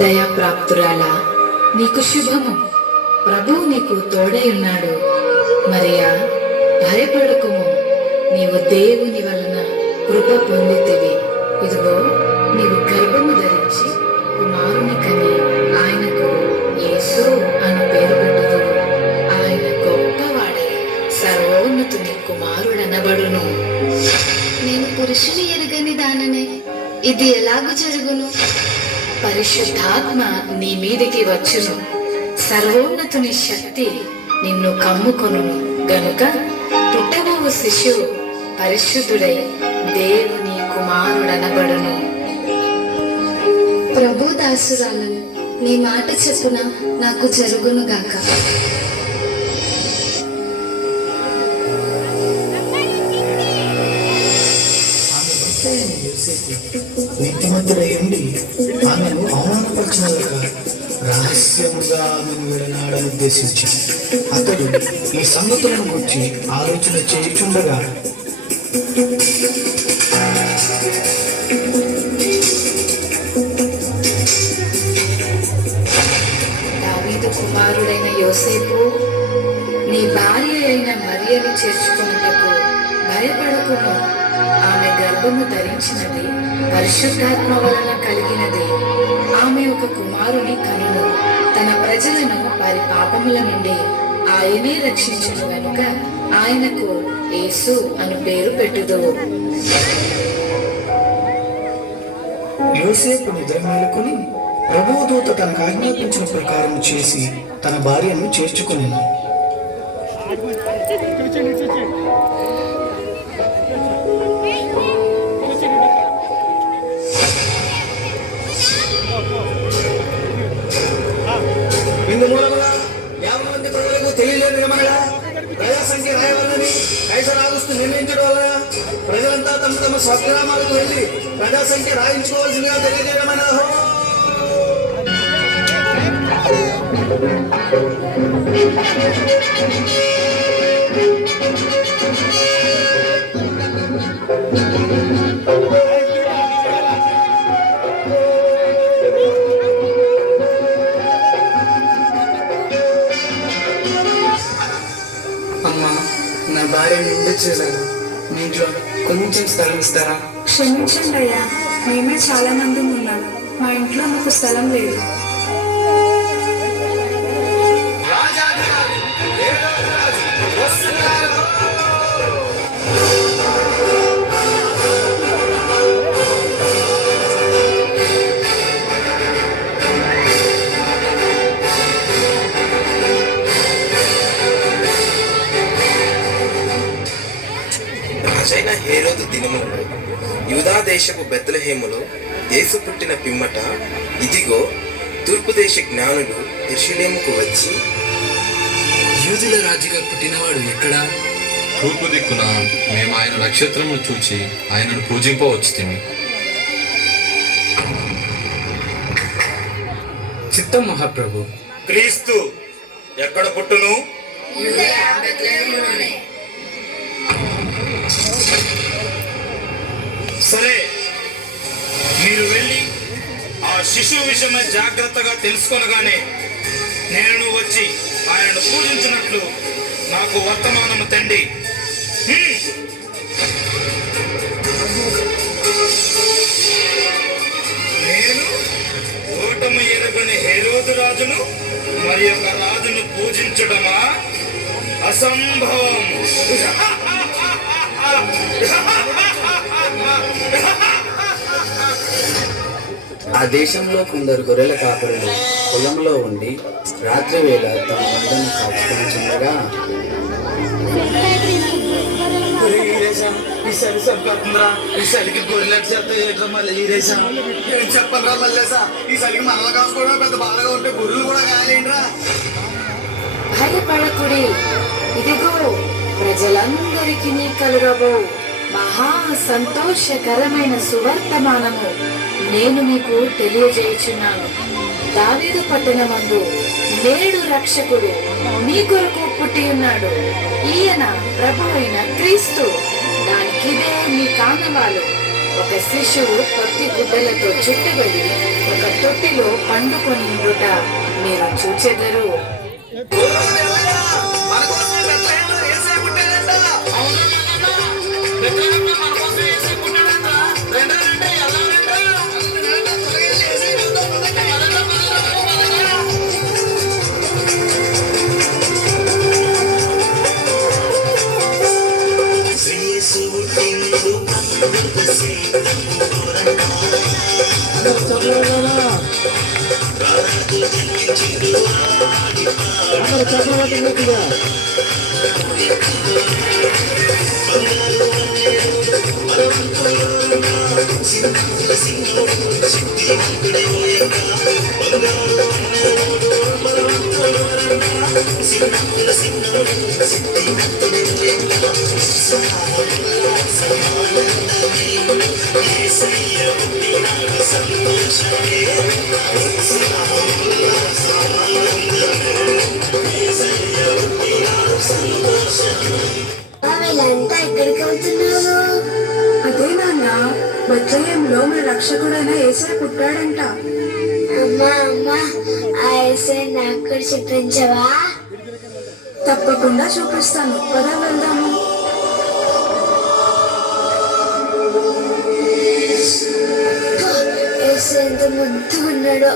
దయాప్రాప్తురాలా, నీకు శుభము. ప్రభువు నీకు తోడై ఉన్నాడు. మరియా, భయపడకుము, నీవు దేవుని వలన కృప పొందితివి. ఇదిగో, నీవు గర్భము ధరించి కుమారుని కని ఆయనకు యేసు అను పేరు పెట్టుదువు. ఆయన గొప్పవాడై సర్వోన్నతుని కుమారుడనబడును. నేను పురుషుని ఎరుగని దాననే, ఇది ఎలాగూ జరుగును? పరిశుద్ధాత్మ నీ మీదికి వచ్చును, సర్వోన్నతుని శక్తి నిన్ను కమ్ముకొనును గనుక పుట్టబోవు శిశువు పరిశుద్ధుడై దేవుని కుమారుడనబడును. ప్రభు దాసురాలను, నీ మాట చెప్పున నాకు జరుగును గాక. నీతిమంతుడై ఉండి ఆమెను అవమానపరచినక రహస్యముగా ఆమెను విడనాడని ఉద్దేశించి అతడు ఈ సంగతులను గురించి ఆలోచన చేయుచుండగా దావీదు కుమారుడైన యోసేపు, నీ భార్య అయిన మరియను చేర్చుకొనుటకు భయపడకుము. ఆమె గర్భము ధరించినది పరిశుద్ధాత్మ వలన కలిగినది. ఆమె ఒక కుమారుని కనును. తన ప్రజలను వారి పాపముల నుండి ఆయనే రక్షించును గనుక ఆయనకు యేసు అను పేరు పెట్టుదువు. యోసేపు నిద్ర మేలుకొని ప్రభువు దూత తనకు ఆజ్ఞాపించిన ప్రకారం చేసి తన భార్యను చేర్చుకుని ఇందు మూలముగా 50 మంది ప్రజలకు తెలియలేదు ఏమనగా ప్రజా సంఖ్య రాయవాలని కైసర్ ఆగస్టు నిర్ణయించడం వలన ప్రజలంతా తమ తమ స్వగ్రామాలకు వెళ్ళి ప్రజా సంఖ్య రాయించుకోవాల్సిందిగా తెలియజేయమన్నా. అమ్మా, నా భార్య నుండి చేయలేదు. మీ ఇంట్లో కొంచెం స్థలం ఇస్తారా? క్షమించండి అయ్యా, మేమే చాలా మంది ఉన్నాము. మా ఇంట్లో మాకు స్థలం లేదు. రాజైన హేరోదు దినములలో యూదా దేశపు బెత్లెహేములో యేసు పుట్టిన పిమ్మట, ఇదిగో, తూర్పు దేశ జ్ఞానులు యెరూషలేముకు వచ్చి, యూదుల రాజుగా పుట్టినవాడు ఎక్కడా? తూర్పు దిక్కున మేము ఆయన నక్షత్రమును చూచి ఆయనను పూజింపవచ్చుతిమి. చిత్తం మహాప్రభు. క్రీస్తు ఎక్కడ పుట్టును? సరే, మీరు వెళ్ళి ఆ శిశువు విషయమై జాగ్రత్తగా తెలుసుకొనగానే నేను వచ్చి ఆయనను పూజించినట్లు నాకు వర్తమానము తండి. నేను ఓటమి ఎరుగని హేరోదు రాజును మరి ఒక రాజును పూజించడమా? అసంభవం. ఆ దేశంలో కొందరు గొర్రెల కాపరులు పొలంలో ఉండి రాత్రి వేళ తమ మందను కాచుకొని చిన్నగా, ఈసారి సంపత్తుందిరా, ఈసారికి గొర్రెలకు చేస్తా మళ్ళీ ఈరేసా ఏం చెప్పరా మళ్ళేసా, ఈసారికి మనల్ని కాసుకోవడం పెద్ద బాధగా ఉంటే గొర్రెలు కూడా కాలేంట్రా. భయపడకుడి, ఇదిగో, ప్రజలందరికీ కలుగబో మహా సంతోషకరమైన సువర్తమానము నేను మీకు తెలియజేయుచున్నాను. దావీదు పట్టణమందు నేడు రక్షకుడు మీ కొరకు పుట్టి ఉన్నాడు. ఈయన ప్రభు అయిన క్రీస్తు. దానికిదే మీ కానవాలు. ఒక శిశువు తొట్టి గుడ్డలతో చుట్టబడి ఒక తొట్టిలో పండుకొని ఉండుట మీరు చూచెదరు. మన కోసమే బెత్లెహేములో యేసయ్య పుట్టాడంట. వీళ్ళంతా ఎక్కడికి వెళ్తున్నారు? అదే నాన్న, బెత్లెహేములో మన రక్షకుడైన యేసయ్య పుట్టాడంట. అమ్మా అమ్మా, ఆ యేసయ్య నాకు కూడా చూపించవా? తప్పకుండా చూపిస్తాను, పద వెళ్దాము. యేసయ్య ఎంత ముద్దుగా ఉన్నాడో.